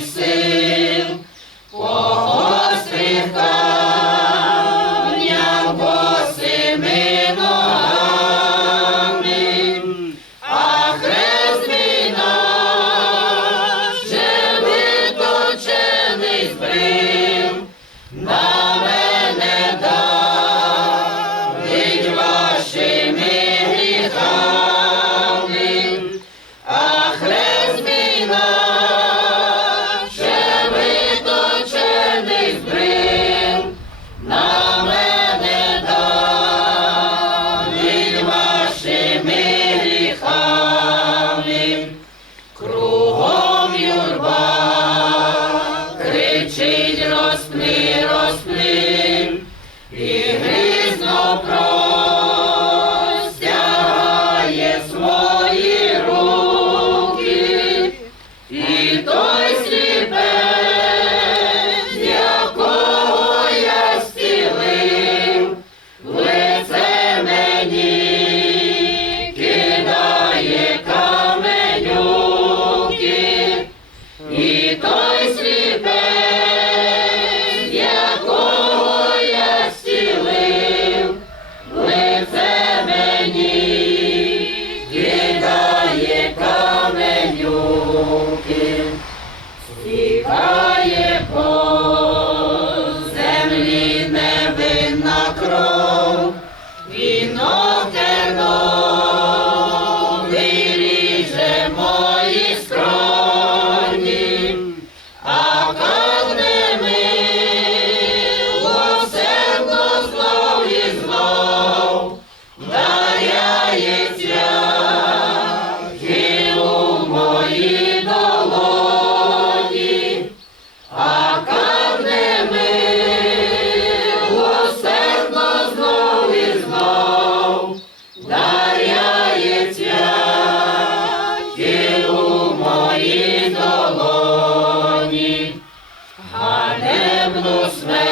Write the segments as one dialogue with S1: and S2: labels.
S1: see. розпни, росли і грізно простягає свої руки. і до Тікає по землі невинна кров, вінок терновий. ганебну смерть.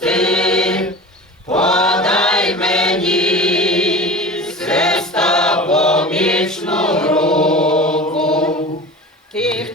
S1: Justice.